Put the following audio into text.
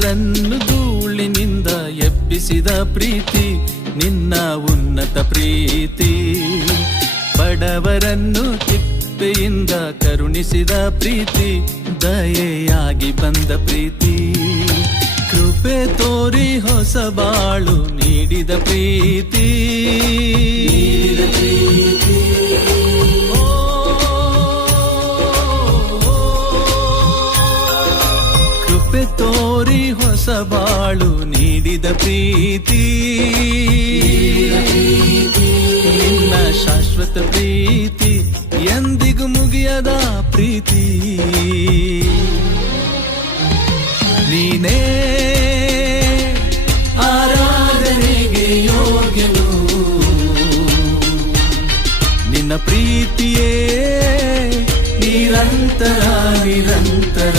ದೀನರನ್ನು ಧೂಳಿನಿಂದ ಎಬ್ಬಿಸಿದ ಪ್ರೀತಿ ನಿನ್ನ ಉನ್ನತ ಪ್ರೀತಿ. ಬಡವರನ್ನು ತಿಪ್ಪೆಯಿಂದ ಕರುಣಿಸಿದ ಪ್ರೀತಿ ದಯೆಯಾಗಿ ಬಂದ ಪ್ರೀತಿ. ಕೃಪೆ ತೋರಿ ಹೊಸ ಬಾಳು ನೀಡಿದ ಪ್ರೀತಿ. ಕೃಪೆ ತೋರಿ ಹೊಸ ಬಾಳು ನೀಡಿದ ಪ್ರೀತಿ. ನಿನ್ನ ಶಾಶ್ವತ ಪ್ರೀತಿ ಎಂದಿಗೂ ಮುಗಿಯದ ಪ್ರೀತಿ. ನೀನೇ ಆರಾಧನೆಗೆ ಯೋಗ್ಯನು, ನಿನ್ನ ಪ್ರೀತಿಯೇ ನಿರಂತರ ನಿರಂತರ.